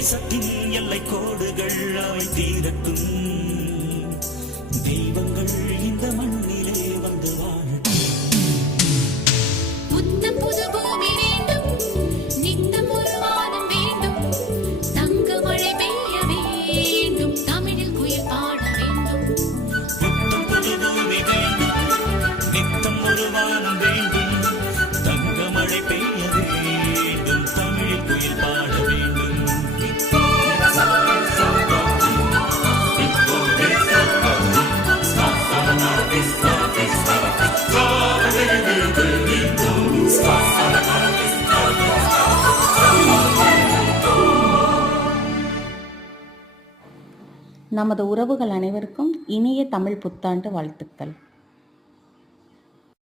தேசத்தின் எல்லை கோடுகள் அவை தீரட்டும் தெய்வங்கள் இந்த மண்ணிலே வந்து வாழட்டும். புது பூமி வேண்டும். நித்தம் ஒரு வானம் வேண்டும். தங்க மழை பெய்ய வேண்டும். தமிழில் குயில் பாட வேண்டும். புத்தம் புது பூமி வேண்டும். நித்தம் ஒரு வானம் நமது உறவுகள் அனைவருக்கும் இனிய தமிழ் புத்தாண்டு வாழ்த்துக்கள்.